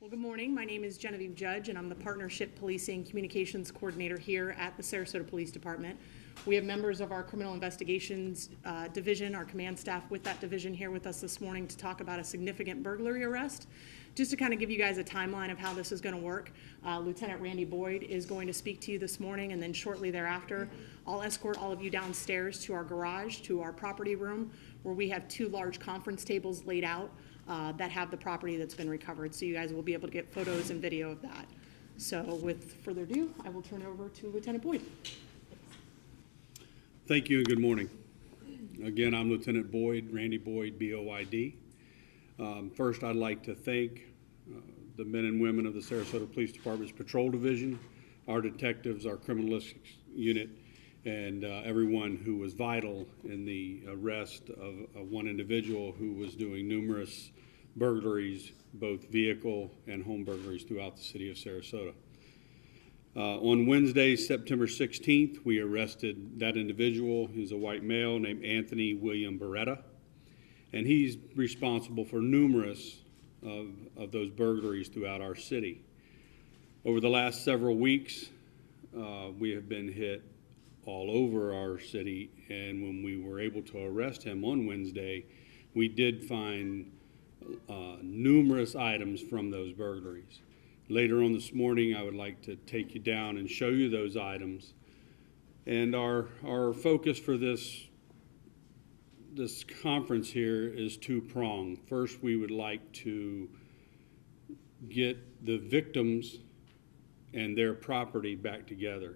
Well, good morning. My name is Genevieve Judge, and I'm the Partnership Policing Communications Coordinator here at the Sarasota Police Department. We have members of our Criminal Investigations Division, our command staff with that division here with us this morning to talk about a significant burglary arrest. Just to kind of give you guys a timeline of how this is going to work, Lieutenant Randy Boyd is going to speak to you this morning, and then shortly thereafter, I'll escort all of you downstairs to our garage, to our property room, where we have two large conference tables laid out that have the property that's been recovered. So you guys will be able to get photos and video of that. So with further ado, I will turn it over to Lieutenant Boyd. Thank you and good morning. Again, I'm Lieutenant Boyd, Randy Boyd, B-O-I-D. First, I'd like to thank the men and women of the Sarasota Police Department's Patrol Division, our detectives, our criminalistics unit, and everyone who was vital in the arrest of one individual who was doing numerous burglaries, both vehicle and home burglaries throughout the city of Sarasota. On Wednesday, September 16th, we arrested that individual. He's a white male named Anthony William Berretta, and he's responsible for numerous of those burglaries throughout our city. Over the last several weeks, we have been hit all over our city, and when we were able to arrest him on Wednesday, we did find numerous items from those burglaries. Later on this morning, I would like to take you down and show you those items. And our focus for this conference here is two-pronged. First, we would like to get the victims and their property back together.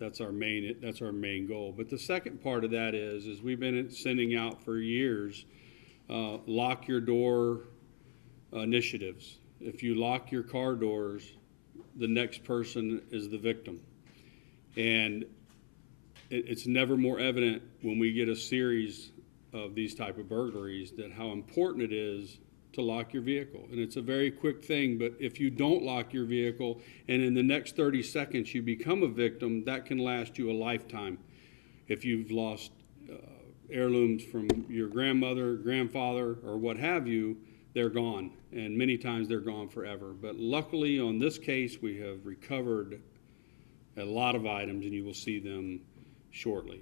That's our main goal. But the second part of that is we've been sending out for years lock your door initiatives. If you lock your car doors, the next person is the victim. And it's never more evident when we get a series of these type of burglaries that how important it is to lock your vehicle. And it's a very quick thing, but if you don't lock your vehicle and in the next 30 seconds you become a victim, that can last you a lifetime. If you've lost heirlooms from your grandmother, grandfather, or what have you, they're gone. And many times they're gone forever. But luckily on this case, we have recovered a lot of items, and you will see them shortly.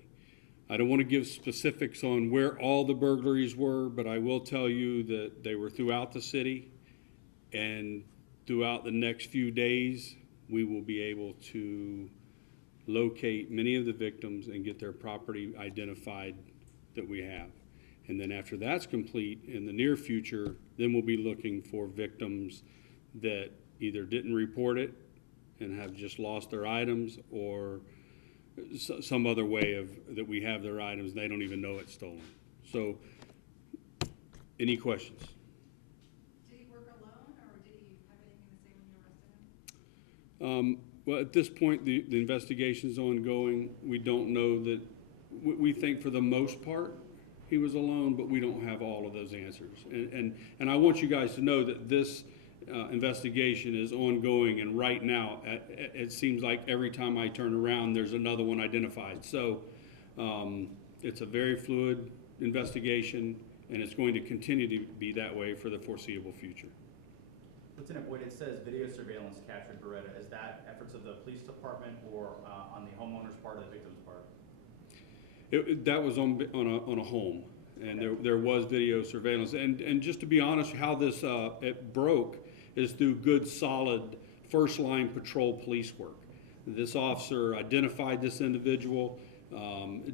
I don't want to give specifics on where all the burglaries were, but I will tell you that they were throughout the city, and throughout the next few days, we will be able to locate many of the victims and get their property identified that we have. And then after that's complete, in the near future, then we'll be looking for victims that either didn't report it and have just lost their items, or some other way of that we have their items, they don't even know it's stolen. So, any questions? Did he work alone, or did he have anything to say when you arrested him? Well, at this point, the investigation is ongoing. We don't know that, we think for the most part, he was alone, but we don't have all of those answers. And I want you guys to know that this investigation is ongoing, and right now, it seems like every time I turn around, there's another one identified. So it's a very fluid investigation, and it's going to continue to be that way for the foreseeable future. Lieutenant Boyd, it says video surveillance captured Berretta. Is that efforts of the police department or on the homeowner's part or the victim's part? That was on a home, and there was video surveillance. And just to be honest, how this it broke is through good, solid, first-line patrol police work. This officer identified this individual,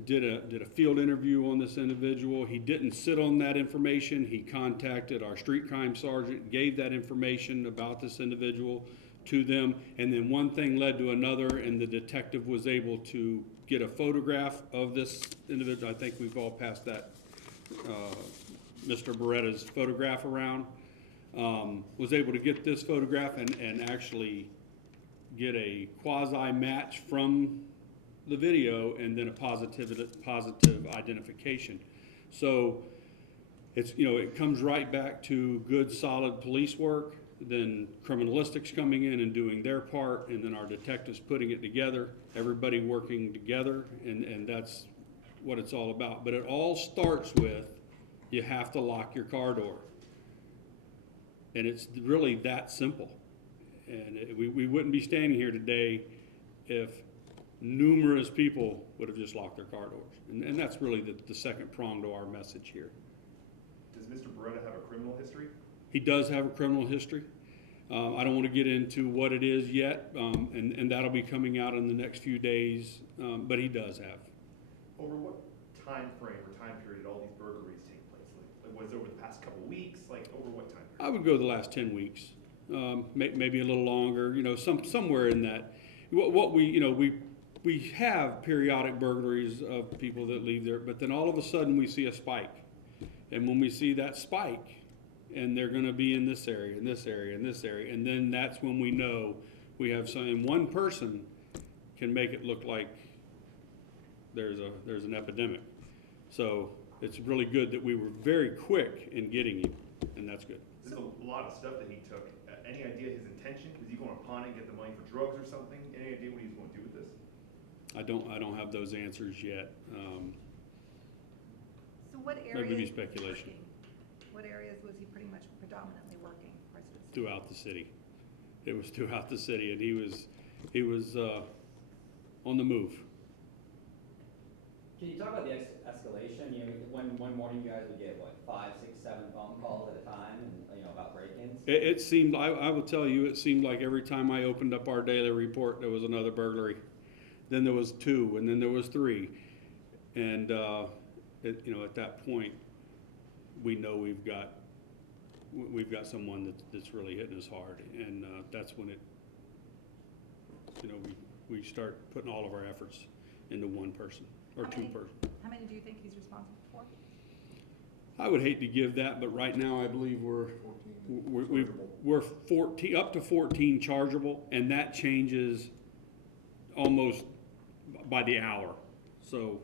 did a field interview on this individual. He didn't sit on that information. He contacted our street crime sergeant, gave that information about this individual to them, and then one thing led to another, and the detective was able to get a photograph of this individual. I think we've all passed that Mr. Berretta's photograph around. Was able to get this photograph and actually get a quasi-match from the video, and then a positive identification. So it's, it comes right back to good, solid police work, then criminalistics coming in and doing their part, and then our detectives putting it together, everybody working together, and that's what it's all about. But it all starts with, you have to lock your car door. And it's really that simple. we wouldn't be standing here today if numerous people would have just locked their car doors. And that's really the second prong to our message here. Does Mr. Berretta have a criminal history? He does have a criminal history. I don't want to get into what it is yet, and that'll be coming out in the next few days, but he does have. Over what time frame or time period did all these burglaries take place? Like was it over the past couple weeks? Like over what time period? I would go the last 10 weeks, maybe a little longer, somewhere in that. What we have periodic burglaries of people that leave there, but then all of a sudden we see a spike. And when we see that spike, and they're gonna be in this area, in this area, in this area, and then that's when we know we have and one person can make it look like there's an epidemic. So it's really good that we were very quick in getting him, and that's good. There's a lot of stuff that he took. Any idea his intention? Was he going to pawn it and get the money for drugs or something? Any idea what he was going to do with this? I don't have those answers yet. So what That areas? would be speculation. What areas was he pretty much predominantly working? Throughout the city. It was throughout the city, and he was on the move. Can you talk about the escalation? One morning you guys would get, 5, 6, 7 phone calls at a time, and, about break-ins? It seemed, I will tell you, it seemed like every time I opened up our daily report, there was another burglary. Then there was 2, and then there was 3. And, at that point, we know we've got someone that's really hitting us hard. And that's when we start putting all of our efforts into one person or two person. How many do you think he's responsible for? I would hate to give that, but right now I believe we're 14, up to 14 chargeable, and that changes almost by the hour. So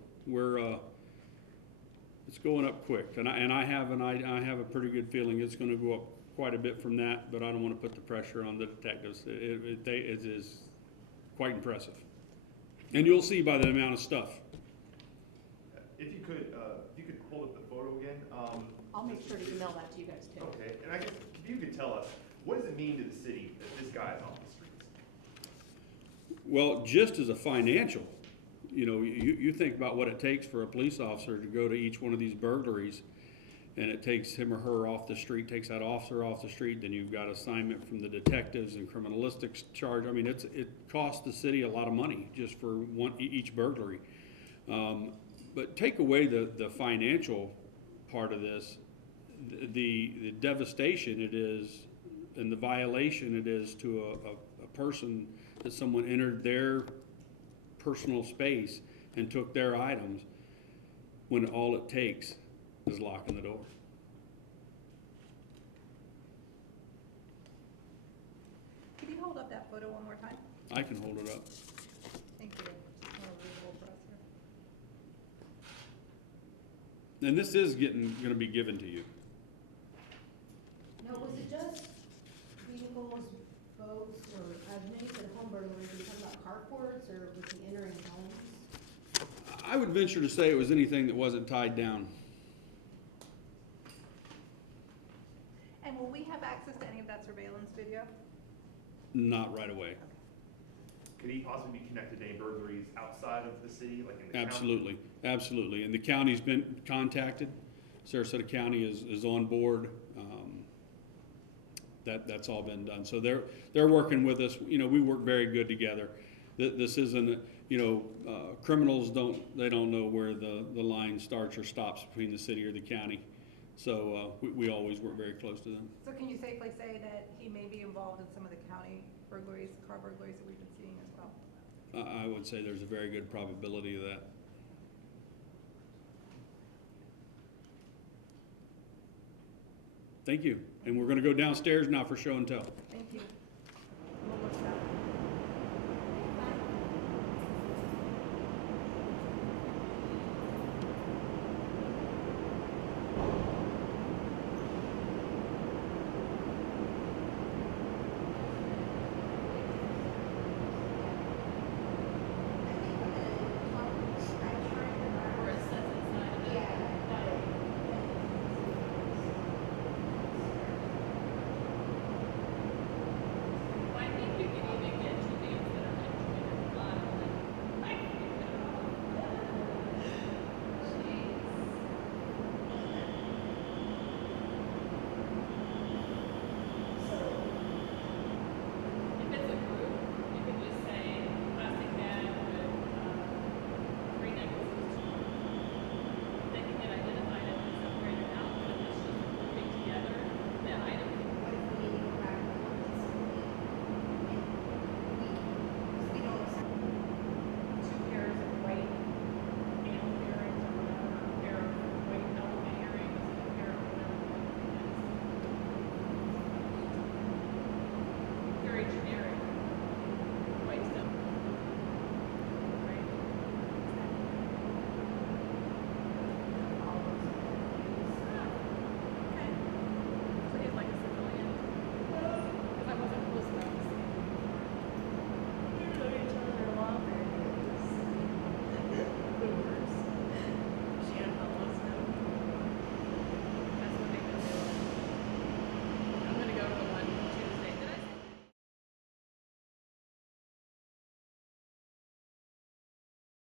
it's going up quick, and I have a pretty good feeling it's going to go up quite a bit from that, but I don't want to put the pressure on the detectives. It is quite impressive, and you'll see by the amount of stuff. If you could hold up the photo again. I'll make sure to email that to you guys too. Okay, and I guess if you could tell us, what does it mean to the city that this guy is off the streets? Well, just as a financial, you think about what it takes for a police officer to go to each one of these burglaries, and it takes him or her off the street, takes that officer off the street, then you've got assignment from the detectives and criminalistics charge. I mean, it costs the city a lot of money just for each burglary. But take away the financial part of this, the devastation it is, and the violation it is to a person that someone entered their personal space and took their items when all it takes is locking the door. Could you hold up that photo one more time? I can hold it up. Thank you. It's more visible for us here. And this is going to be given to you. Now, was it just vehicles, boats, or, I know you said home burglaries, were you talking about carports, or was he entering homes? I would venture to say it was anything that wasn't tied down. And will we have access to any of that surveillance video? Not right away. Could he possibly be connected to any burglaries outside of the city, like in the county? Absolutely, absolutely. And the county's been contacted. Sarasota County is on board. That's all been done. So they're working with us. We work very good together. This isn't, criminals don't know where the line starts or stops between the city or the county. So we always work very close to them. So can you safely say that he may be involved in some of the county burglaries, car burglaries that we've been seeing as well? I would say there's a very good probability of that. Thank you. And we're going to go downstairs now for show and tell. Thank you.